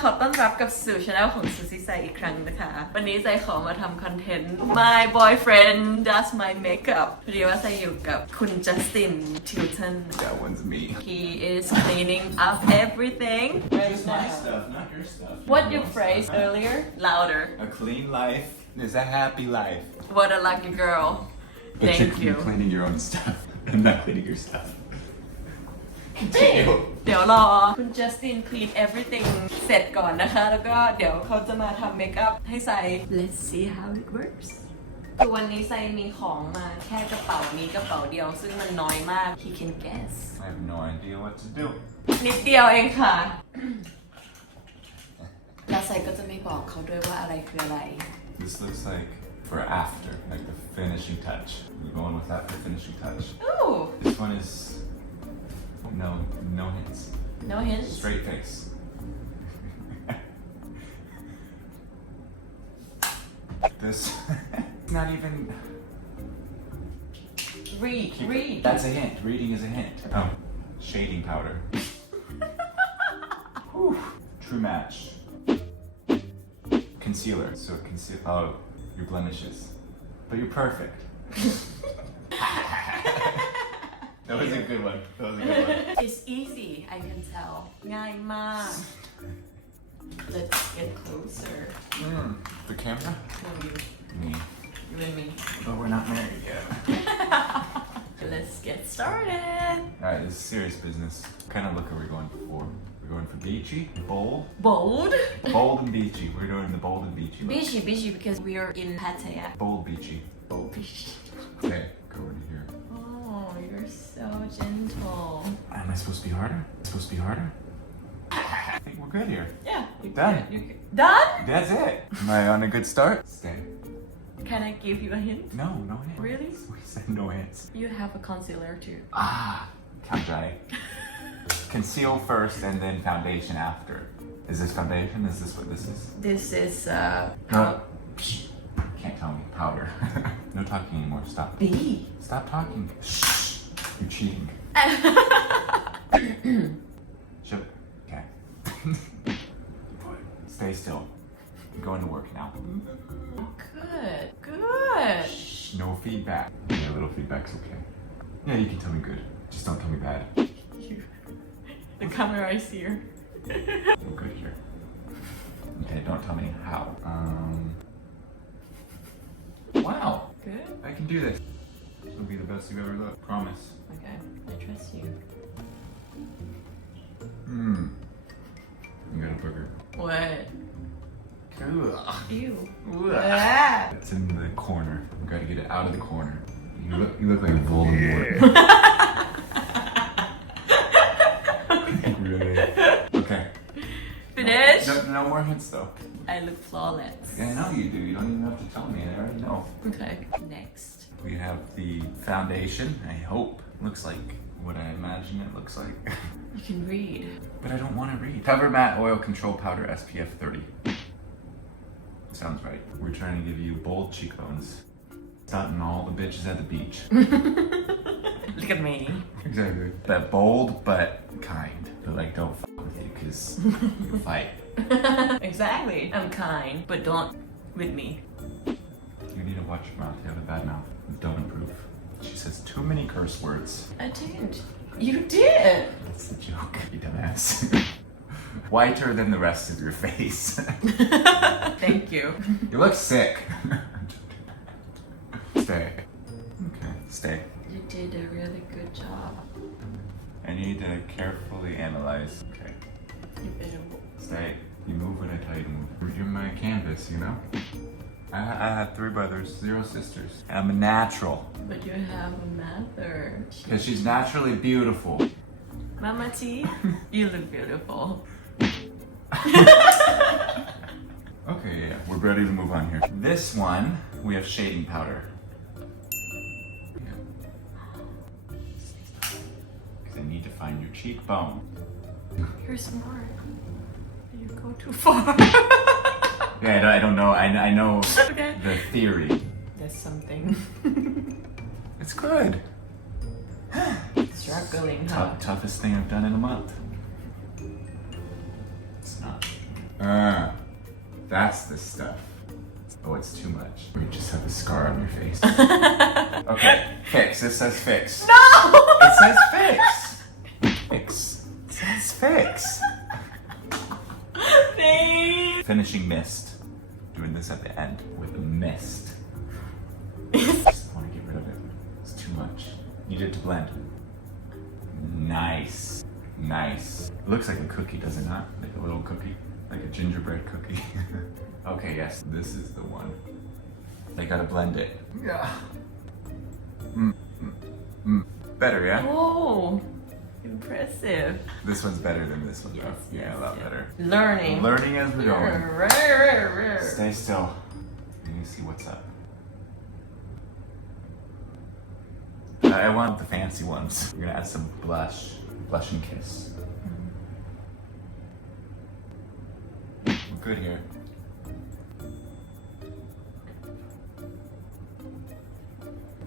ขอต้อนรับกับสู่ช่องของ Susy SAI อีกครั้งนะคะวันนี้ใจขอมาทำคอนเทนต์ My boyfriend does my makeup พอดีว่าใจอยู่กับคุณ Justin Tilton That one's me. He is cleaning up everything It's my stuff, not your stuff. What you phrased earlier? Louder. A clean life is a happy life. What a lucky girl. But Thank you. you're cleaning your own stuff. I'm not cleaning your stuff. Continue. เดี๋ยวรอคุณ Justin clean everything เสร็จก่อนนะคะ แล้วก็เดี๋ยวเขาจะมาทำเมคอัพให้ไซ Let's see how it works คือวันนี้ไซมีของมาแค่กระเป๋านี้กระเป๋าเดียวซึ่งมันน้อยมาก He can guess I have no idea what to do. นิดเดียวเองค่ะ แล้วไซก็จะไม่บอกเขาด้วยว่าอะไรคืออะไร This looks like for after, like the finishing touch. You're going with that for finishing touch. Ooh This one is no hints. no hints Straight face. This not even. read That's a hint. Reading is a hint. Oh, shading powder. Whew. True match. Concealer. So conceal your blemishes. But you're perfect. That was a good one. That was a good one. It's easy I can tell ง่ายมาก Let's get closer The camera? No, Me. you and me But we're not married yet. Let's get started Alright, this is serious business. What kind of look are we going for? We're going for beachy, bold, bold bold and beachy. We're doing the bold and beachy look. beachy because we are in Pattaya Bold beachy. bold beachy Okay, go over here. oh you're so gentle Am I supposed to be harder? Supposed to be harder? I think we're good here. yeah you Done. done That's it. Am I on a good start? Stay. can I give you a hint No, no hints. Really? We said no hints. you have a concealer too Can't dry. Conceal first and then foundation after. Is this foundation? Is this what this is? this is No. Can't tell me. Powder. No talking anymore. Stop. B Stop talking. Shh. You're cheating. Shut. Okay. Stay still. I'm going to work now. good Shh. No feedback. Yeah, a little feedback's okay. Yeah, you can tell me good. Just don't tell me bad. the camera is here I'm good here. Okay, don't tell me how. Wow. good I can do this. This will be the best you've ever looked. Promise. okay I trust you You got a booger. what Cool. ew It's in the corner. We gotta get it out of the corner. You look like Voldemort. Really? Okay. Finish No more hints though. I look flawless Yeah, I know you do. You don't even have to tell me. I already know. okay next We have the foundation. I hope looks like what I imagine it looks like. you can read But I don't want to read. Cover Matte Oil Control Powder SPF 30. Sounds right. We're trying to give you bold cheekbones. Starting all the bitches at the beach. look at me Exactly. That bold but kind. But like don't f with you because you'll fight. exactly I'm kind but don't with me You need to watch your mouth. You have a bad mouth. Don't improve. She says too many curse words. I didn't you did That's the joke, you dumbass. Whiter than the rest of your face. thank you You look sick. Stay. Okay, stay. you did a really good job I need to carefully analyze. Okay, you better stay. You move when I tell you to move. You're my canvas, you know? I have 3 brothers, 0 sisters. I'm a natural. but you have a mother Because she's naturally beautiful. Mama T you look beautiful Okay, yeah, we're ready to move on here. This one, we have shading powder. Because I need to find your cheekbone. here's more you go too far Yeah, I don't know. I know okay the theory. there's something It's good. struggling huh Toughest thing I've done in a month. It's not. That's the stuff. Oh, it's too much. Or you just have a scar on your face. Okay, fix. This says fix. No! It says fix. Fix. It says fix. Babe. Finishing mist. Doing this at the end with a mist. Just want to get rid of it. It's too much. Need it to blend. Nice. Nice. It looks like a cookie, does it not? Like a little cookie. Like a gingerbread cookie. Okay, yes, this is the one. They gotta blend it. Yeah. Better, yeah? Oh, impressive. This one's better than this one, though. Yes, Yeah, a lot better. Learning. Learning as we're going. Stay still. You can see what's up. I want the fancy ones. We're gonna add some blush. Blush and kiss. We're good here.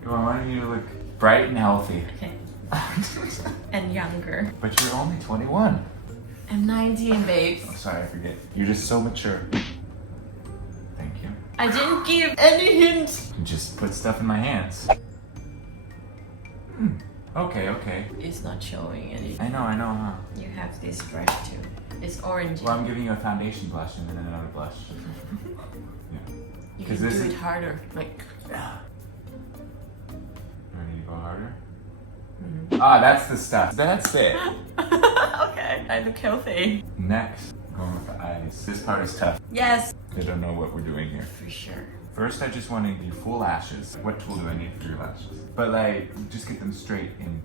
I want you to look bright and healthy. Okay. And younger. But you're only 21. I'm 19, babes. I'm sorry, I forget. You're just so mature. Thank you. I didn't give any hint. You just put stuff in my hands. Okay, okay. It's not showing any. I know, huh? You have this brush too. It's orange. Well, I'm giving you a foundation blush and then another blush. Yeah. You 'Cause can this do is- it harder. Like. Ready to go harder? Ah, that's the stuff. That's it. Okay, I look healthy. Next, going with the eyes. This part is tough. Yes. They don't know what we're doing here. For sure. First, I just want to do full lashes. What tool do I need for your lashes? But like, just get them straight in.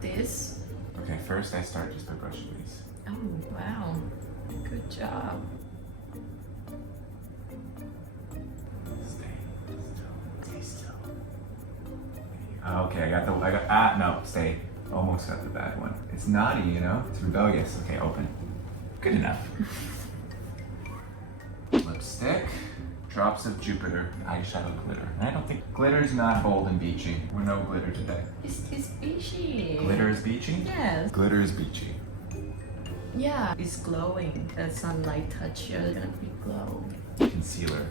This. Okay, first I start just by brushing these. Oh, wow. Good job. Stay still. Stay still. Okay, no, stay. Almost got the bad one. It's naughty, you know? It's rebellious. Okay, open. Good enough. Lipstick. Drops of Jupiter eyeshadow glitter. And I don't think glitter's not bold and beachy. We're no glitter today. It's beachy. Glitter is beachy? Yes. Glitter is beachy. Yeah. It's glowing. The sunlight touch you. It's gonna be glow. Concealer.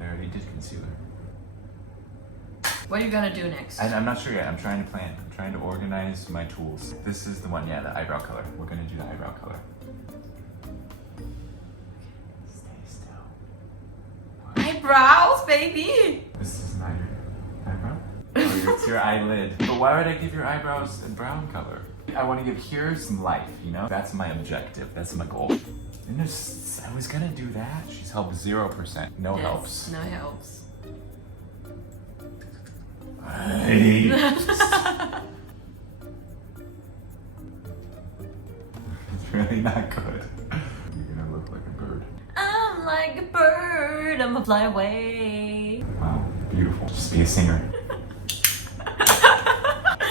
I already did concealer. What are you gonna do next? I'm not sure yet. I'm trying to plan. I'm trying to organize my tools. This is the one, yeah, the eyebrow color. We're gonna do the eyebrow color. Stay still. Eyebrows, baby. This is not your eyebrow? Oh, it's your eyelid. But why would I give your eyebrows a brown color? I want to give here some life, you know? That's my objective. That's my goal. And I was gonna do that. She's helped 0%. No Yes, helps. No helps. Hey. It's really not good. You're gonna look like a bird. I'm like a bird. I'm a fly away. Wow, beautiful. Just be a singer.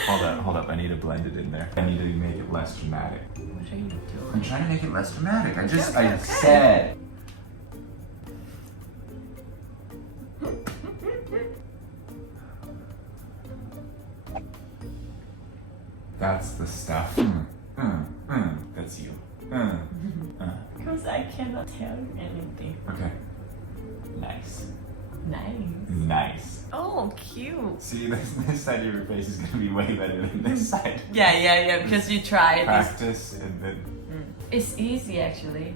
Hold up. I need to blend it in there. I need to make it less dramatic. What are you doing? I'm trying to make it less dramatic. I Okay. said. That's the stuff. That's you. Because I cannot tell you anything. Okay. Nice. Nice. Nice. Oh, cute. See, this side of your face is gonna be way better than this side. Yeah. Because you tried. Practice and then. It's easy actually.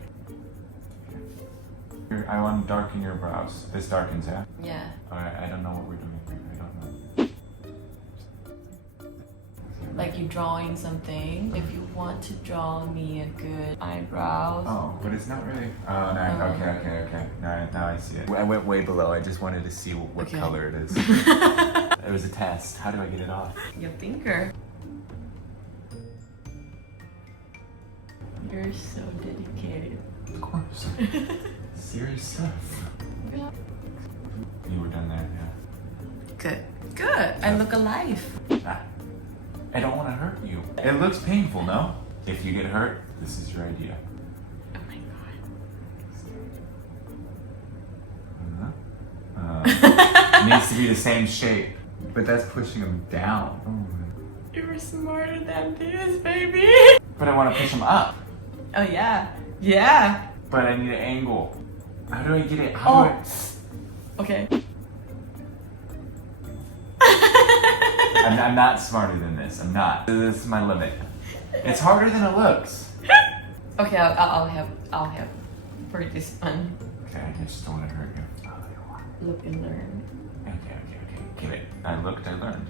I want to darken your brows. This darkens, yeah? Yeah. Alright, I don't know what we're doing here. I don't know. Like you're drawing something. If you want to draw me a good eyebrows. Oh, but it's not really. Oh, no. Okay. Now I see it. I went way below. I just wanted to see what Okay. color it is. It was a test. How do I get it off? Your finger. You're so dedicated. Of course. Serious stuff. Yeah. You were done there, Good. I look alive. yeah. I don't want to hurt you. It looks painful, no? If you get hurt, this is your idea. Oh my god. It needs to be the same shape. But that's pushing them down. You were smarter than this, baby. But I want to push them up. Oh yeah. Yeah. But I need an angle. How do I get it? Okay. I'm not smarter than this. I'm not. This is my limit. It's harder than it looks. Okay, I'll have for this one. Okay, I just don't want to hurt you. Look and learn. Okay. Get it. I looked, I learned.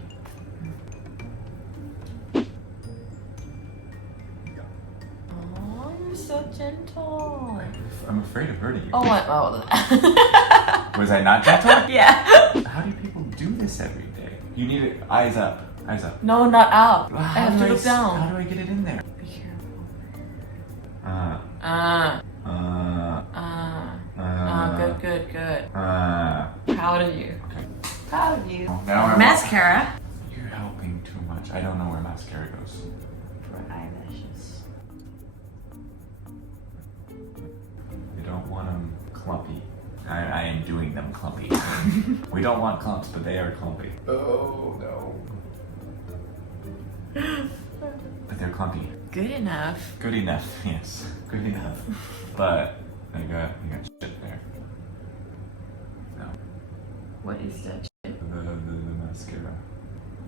Oh, you're so gentle. I'm afraid of hurting you. Oh, what? Oh. Was I not gentle? Yeah. How do people do this every day? You need it. Eyes up. Eyes up. No, not up. I How have do to look down. How do I get it in there? Be careful. Good. Proud of you. Okay. Proud of you. Well, now I Mascara. You're helping too much. I don't know where mascara goes. For eyelashes. We don't want them clumpy. I am doing them clumpy. We don't want clumps, but they are clumpy. Oh no. But they're clumpy. Good enough. Good enough, yes. Good enough. But you got shit there. No. What is that shit? The mascara.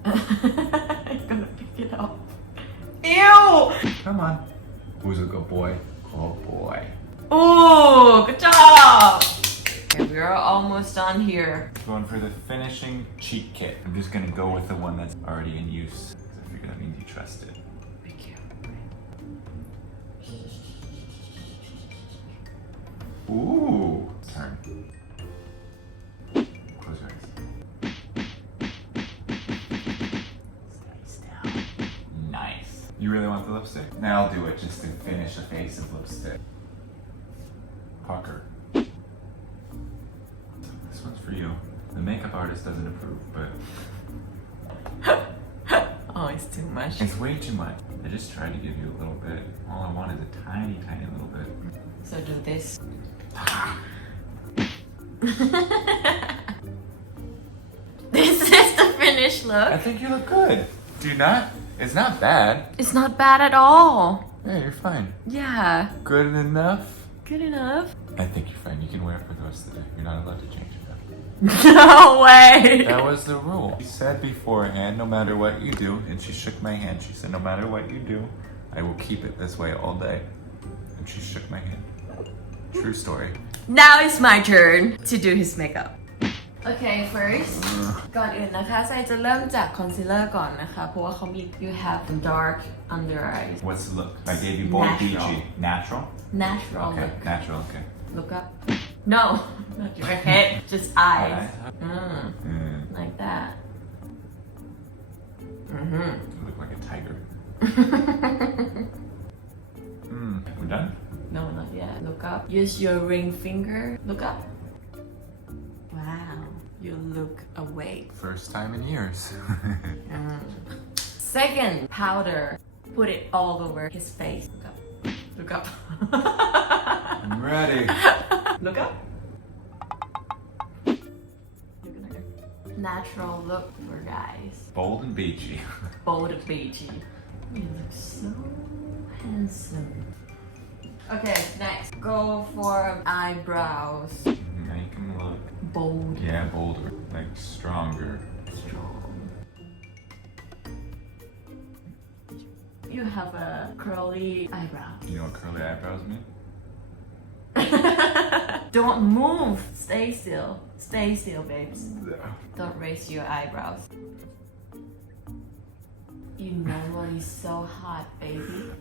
I'm gonna pick it up. Ew! Come on. Who's a good boy? Oh boy. Oh, good job! Okay, we're almost done here. Going for the finishing cheat kit. I'm just gonna go with the one that's already in use. I figure that means you trust it. Be careful. Ooh. Turn. Close your eyes. Stay still. Nice. You really want the lipstick? Now I'll do it just to finish a face of lipstick. Pucker. This one's for you. The makeup artist doesn't approve, but Oh, it's too much. it's way too much. I just tried to give you a little bit. All I want is a tiny, tiny little bit. So do this. This is the finished I look. think you look good. Do you not? It's not bad. It's not bad at all. Yeah, you're fine. Yeah. Good enough. Good enough. I think you're fine. You can wear it for the rest of the day. You're not allowed to change it. No way. That was the rule. She said beforehand, no matter what you do, and she shook my hand. She said, no matter what you do, I will keep it this way all day. And she shook my hand. True story. Now it's my turn to do his makeup. Okay, first ก่อนอื่นนะคะไซจะเริ่มจากคอนซีลเลอร์ก่อนนะคะเพราะว่าเขามี you have dark under eyes What's the look? I gave you bold Natural. beachy. Natural? natural Okay, look natural, okay. look up no not your head just eyes like that You look like a tiger. We're done? no not yet look up use your ring finger look up wow you look awake First time in years. second powder put it all over his face look up I'm ready. look up natural look for guys Bold and beachy. bold and beachy you look so handsome okay next go for eyebrows Make him look. bold Yeah, bolder. Like stronger. strong you have a curly eyebrow You know what curly eyebrows mean? don't move stay still babes don't raise your eyebrows you know what is so hot baby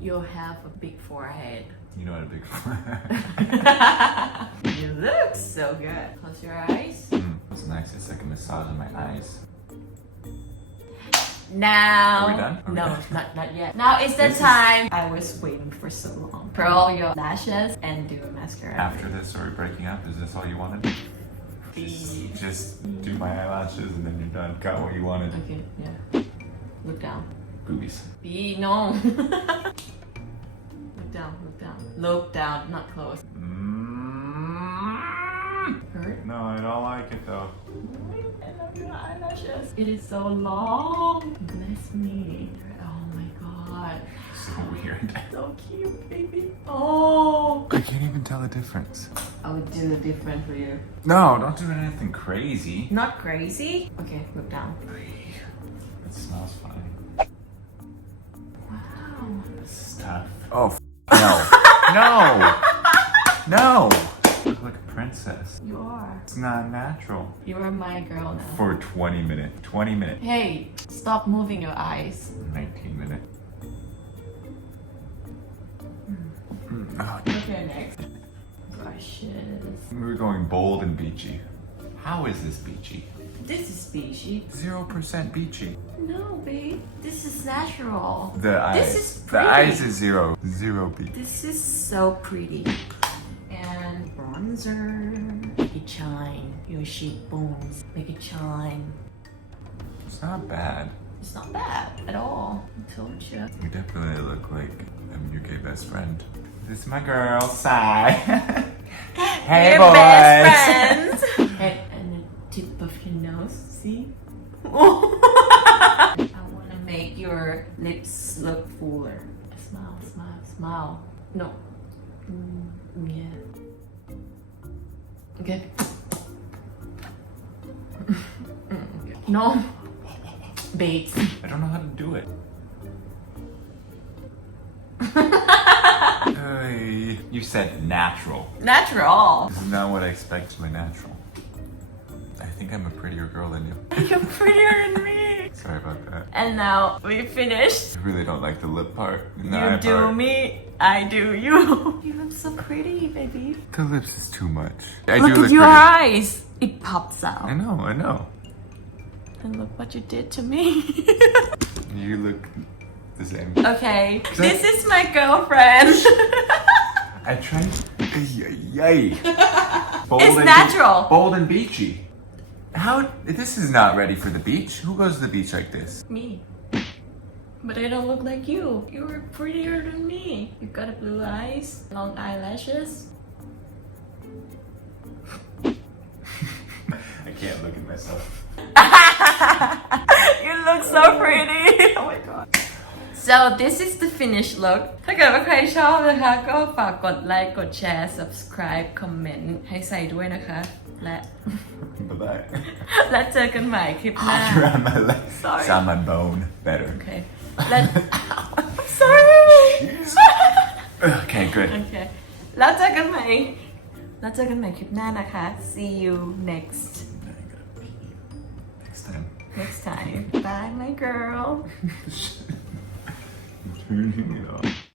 you have a big forehead You know what a big you look so good close your eyes It's nice. It's like a massage in my eyes. now Are we done? Are we no done? not yet now is the This is- time I was waiting for so long curl your lashes and do a mascara After this, are we breaking up? Is this all you wanted? Just do my eyelashes and then you're done. Got what you wanted. okay yeah look down Boobies. B, no. Look down, not close. Hurt? No, I don't like it though. I love your eyelashes. It is so long. Bless me. Oh my god. So weird. So cute, baby. Oh tell the difference. I would do it different for you. No, don't do anything crazy. Not crazy? Okay, look down. It smells fine. Wow. This is tough. Oh, no. No. No. You look like a princess. You are. It's not natural. You are my girl now. For 20 minutes. 20 minutes. Hey, stop moving your eyes. 19 minutes. Oh, Okay, next. Brushes. we're going bold and beachy. How is this beachy? This is beachy. 0% beachy. No, babe. This is natural. The eyes. This is the pretty. eyes is zero. Zero beach. This is so pretty. And bronzer. Make it shine. Your cheekbones. Make it shine. It's not bad. It's not bad at all. I told you. You definitely look like I'm your gay best friend. This is my girl, Sai. Hey, We're boys. best friends. And the tip of your nose. See? I want to make your lips look fuller. Smile, smile, smile. No. Yeah. Okay. No. Bates. I don't know how to do it. Hey, you said natural. Natural. This is not what I expect from a natural. I think I'm a prettier girl than you. You're prettier than me. Sorry about that. And now we finished. I really don't like the lip part. And the You eye do part. me, I do you. You look so pretty, baby. The lips is too much. I Look do at look your pretty. eyes. It pops out. I know. And look what you did to me. You look the same. Okay, this is my girlfriend. I tried. Yay. Bold It's and natural. Bold and beachy. How? This is not ready for the beach. Who goes to the beach like this? Me. But I don't look like you. You're prettier than me. You've got blue eyes, long eyelashes. I can't look at myself. You look so pretty. Oh my god. So this is the finished look ถ้าเกิดว่าใครชอบนะคะก็ฝากกดไลค์กดแชร์ subscribe คอมเมนต์ให้ใส่ด้วยนะคะ และ Bye-bye. และเจอกันใหม่คลิปหน้า You're on my leg. Sorry. It's on my bone. Better. โอเคและ sorry Okay, good. โอเคแล้วเจอกันใหม่คลิปหน้านะคะ see you next Next time. time bye my girl Turning it off.